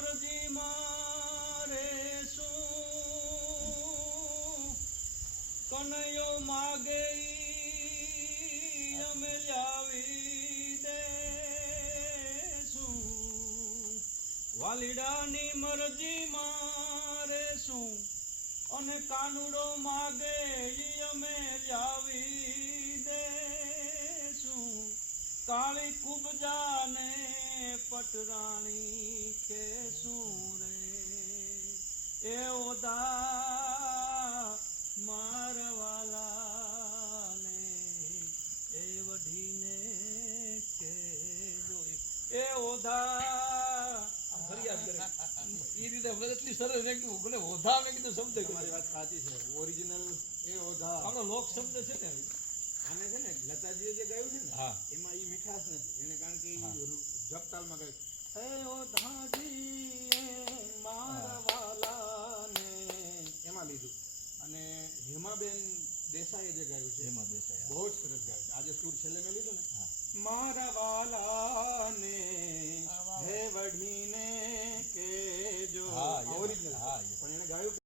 મરજી મારે શું કનૈયો માગે ઈ અમે લાવી દેશું વાલીડાની મરજી મારે શું અને કાનુડો માગે ઈ અમે લાવી દેશું કાળી કુબજાને પટરાણી કે શું રે એ ઓદા મારવાલાને એ વઢીને કે જો એ ઓદા ફરિયાદ કરે એ રીતે એટલી સરસ રાખ્યું ભલે ઓધા મેં કીધું શબ્દ તમારી વાત સાચી છે ઓરિજિનલ એ ઓધા આપણો લોક શબ્દ છે ને આને છે ને લતાજીએ જે ગાયું છે ને એમાં એ મીઠાશ નથી એને કારણ કે જપતાલમાં ગાયું હે ઓધાજી મારવાલાને એમાં લીધું અને હેમાબેન દેસાઈએ જે ગાયું છે હેમા દેસાઈ બહુ જ સરસ ગાયું છે આજે સુર છેલ્લે મેં લીધું ને મારવાલાને હે વઢીને કે જો ઓરિજિનલ પણ એને ગાયું